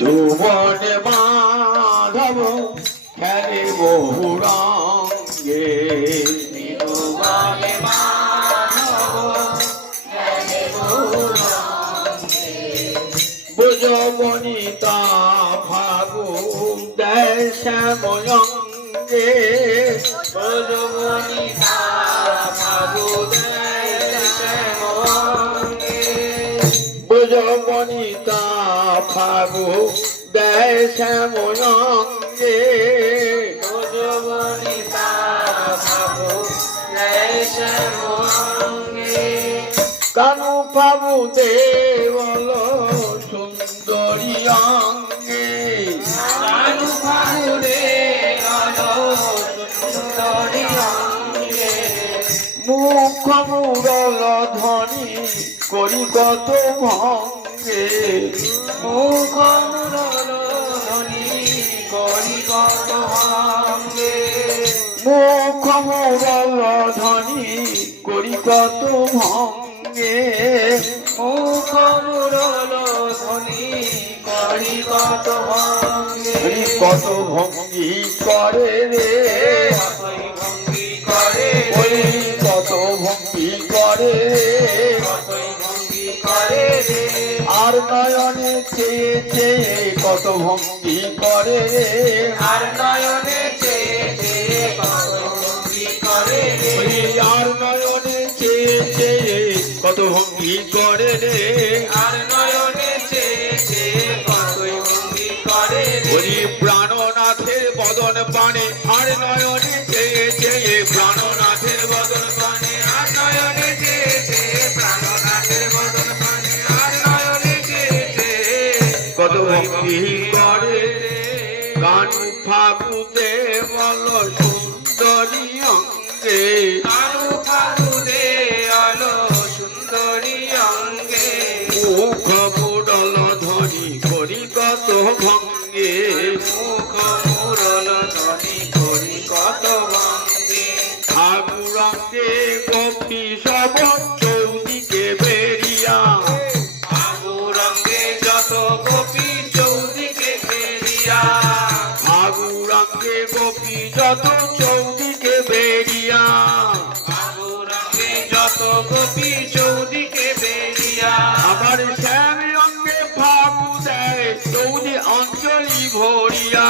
মৃদুবনে মাধব খেলে বহু রঙে মৃদুবনে মাধব খেলে বহু রঙে ব্রজবনিতা ফাগু দেয় শ্যাময়ঙ্গে ব্রজবনিতা ফাগু দেয় শ্যাময়ঙ্গে ব্রজবনিতা ফাগু দেয় শ্যাময়ঙ্গে ব্রজবনিতা ফাগু দেয় শ্যাময়ঙ্গে কানু ফাগু দেবল সুন্দরী অঙ্গে কানু ফাগু দেবল সুন্দরী অঙ্গে মুখ মুরল ধ্বনি করি কত ভঙ্গে মুখ মুরল ধ্বনি করি কত ভঙ্গে মুখ মুরল ধ্বনি করি কত ভঙ্গে মুখ মুরল ধ্বনি করি কত ভঙ্গে কত ভঙ্গি করে রে কতই ভঙ্গি করে ওই কত ভঙ্গি করে কতই ভঙ্গি করে রে আর নয়নে চেয়ে চেয়ে কত ভঙ্গি করে রে আর নয়নে চেয়ে চেয়ে কতই ভঙ্গি করে রে আর নয়নে চেয়ে চেয়ে কত ভঙ্গি করে রে আর নয়নে চেয়ে চেয়ে কতই ভঙ্গি করে রে ওই প্রাণনাথের বদন পানে আর নয়নে চেয়ে চেয়ে প্রাণনাথের বদন পানে আর নয়নে চেয়ে চেয়ে প্রাণনাথের বদন পানে আর নয়নে চেয়ে চেয়ে কত ভঙ্গি করে কানু ফাগুতে বল সুন্দরী অঙ্গে কানু ফাগু দেয়াল সুন্দরী অঙ্গে মুখ মুরল ধ্বনি করি কত ভঙ্গে মুখ মুরল ধ্বনি করি কত ভঙ্গে ঠাকুরঙ্গে গোপী সব চৌদিকে বেরিয়া ফাগুরঙ্গে যত গোপী চৌদিকে ফেরিয়া ঠাকুরঙ্গে গোপী যত চৌদিকে বেরিয়া ফাগুরঙ্গে যত গোপী চৌদিকে বেরিয়া আমার শ্যাম রঙ্গে ফাগু দেয় চৌদি অঞ্জলি ভরিয়া